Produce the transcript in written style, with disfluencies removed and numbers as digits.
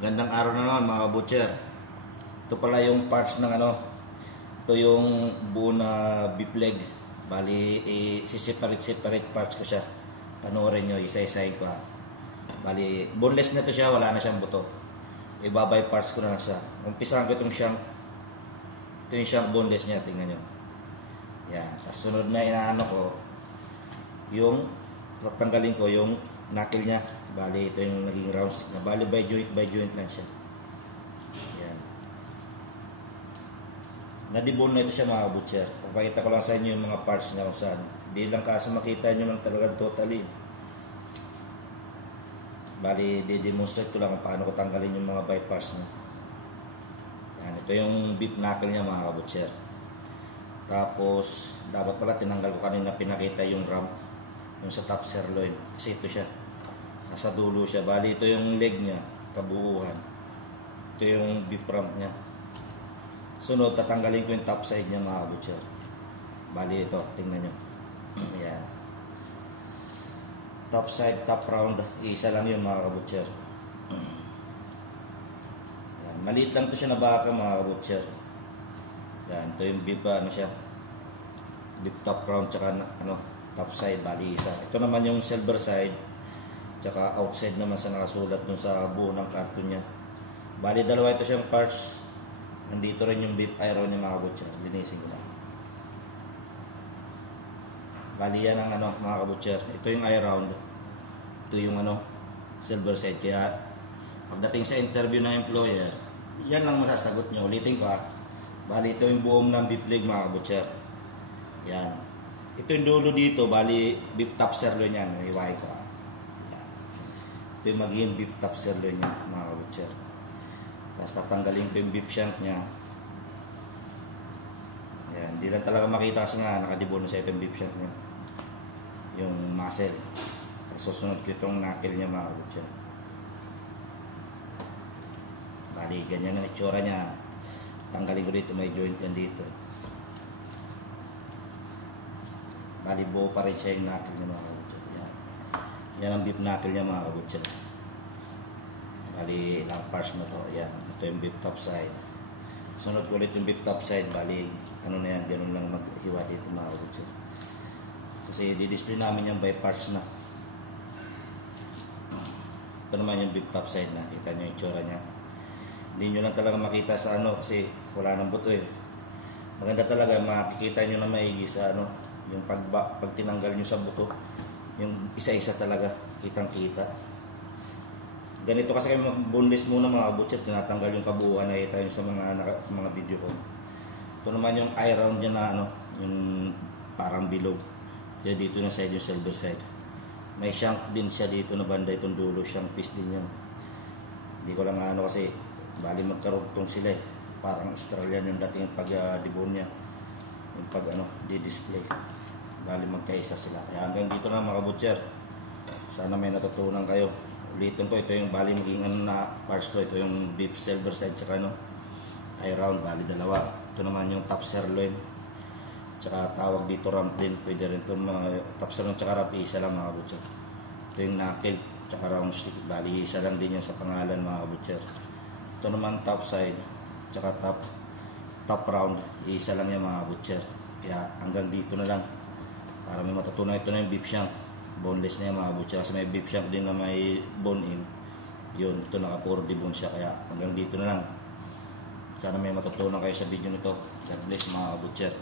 Gandang araw na naman mga butcher. Ito pala yung parts ng ano. Ito yung buo na beef leg. Bali, separate parts ko siya. Panoorin nyo, isa-isahin ko ha. Bali, boneless na to siya, wala na siyang buto. Ibabay parts ko na lang siya. Umpisahan ko itong shank. Ito yung shank boneless niya, tingnan nyo. Yan, tapos sunod na inaano ko, yung tanggalin ko yung knuckle niya. Bali, ito yung naging round stick na. Bali, by joint lang siya. Yan. Nadibon na ito siya mga butcher. Papakita ko lang sa inyo yung mga parts niya kung saan. Hindi lang kasi makita nyo lang talaga totally. Bali, di-demonstrate ko lang kung paano ko tanggalin yung mga by parts niya. Yan, ito yung beef knuckle niya mga butcher. Tapos, dapat pala tinanggal ko kanina pinakita yung rump. Yung sa top sirloin. Kasi ito siya. Nasa dulo siya. Bali, ito yung leg niya. Kabuuhan. Ito yung beef rump niya. Sunod, tatanggalin ko yung top side niya mga butcher. Bali, ito. Tingnan nyo. Ayan. Top side, top round. Isa lang yun mga butcher. Ayan. Maliit lang ito siya na baka mga butcher. Ayan. Ito yung beef, ano siya. Beef top round, tsaka ano, top side. Bali, isa. Ito naman yung silver side. Tsaka outside naman sa nakasulat dun sa buo ng karton niya. Bali, dalawa ito siyang parts. Nandito rin yung beef iron niya mga butcher. Linisin ko na. Bali, yan ang ano mga kabutcher. Ito yung eye round. Ito yung ano, silver side. Kaya pagdating sa interview ng employer, yan lang masasagot niyo. Ulitin ko ha. Bali, ito yung buong ng beef leg mga kabutcher. Yan. Ito yung dulo dito. Bali, beef top sirloin yan. Iwain ko ha. Ito yung magiging beef top sirloin niya mga butcher. Tapos tatanggalin ko yung beef shank niya. Ayan, hindi lang talaga makita kasi nga nakadibon na sa ito yung beef shank niya. Yung muscle. Tapos susunod ko itong knuckle niya mga butcher. Bali, ganyan ang itsura niya. Tanggalin ko dito, may joint yan dito. Bali, buo pa rin siya yung knuckle niya mga butcher. Yan ang beef knuckle niya mga kabutcher. Bali, ilang parts mo to. Yan. Ito yung beef top side. Sunod ko ulit yung beef top side. Bali, ano na yan. Ganun lang maghiwa dito mga kabutcher. Kasi di-display namin yung by parts na. Ito naman yung beef top side na. Kita nyo yung itsura niya. Hindi nyo lang talaga makita sa ano kasi wala nang buto eh. Maganda talaga makikita nyo na maigi sa ano. Yung pag tinanggal nyo sa buto. Yung isa-isa talaga, kitang-kita. Ganito kasi kayo mag-boneless muna mga butcher, tinatanggal yung kabuuan na kita yun sa mga video ko. Ito naman yung eye round niya na ano, yung parang bilog. Kaya dito na side yung silver side. May shank din siya dito na banda itong dulo, shank piece din yan. Hindi ko lang ano kasi, bali magkarugtong sila eh. Parang Australian yung dating pag-dibon niya. Yung pag ano, di-display. Bali magkaisa sila. Kaya hanggang dito na mga butcher. Sana may natutunan kayo. Ulitin ko, ito yung bali maging ano na parts ko. Ito yung beef silver side tsaka ano, eye round. Bali dalawa. Ito naman yung top sirloin. Tsaka tawag dito rump din. Pwede rin ito top sirloin tsaka rump. Isa lang mga butcher. Ito yung knuckle tsaka round stick. Bali isa lang din yan sa pangalan mga butcher. Ito naman top side tsaka top round. Isa lang yan mga butcher. Kaya hanggang dito na lang. Para may matutunan, ito na yung beef shank. Boneless na yung mga butcher. Kasi may beef shank din na may bone in. Yun, ito nakapuro debone siya. Kaya hanggang dito na lang. Sana may matutunan kayo sa video nito. God bless mga butcher.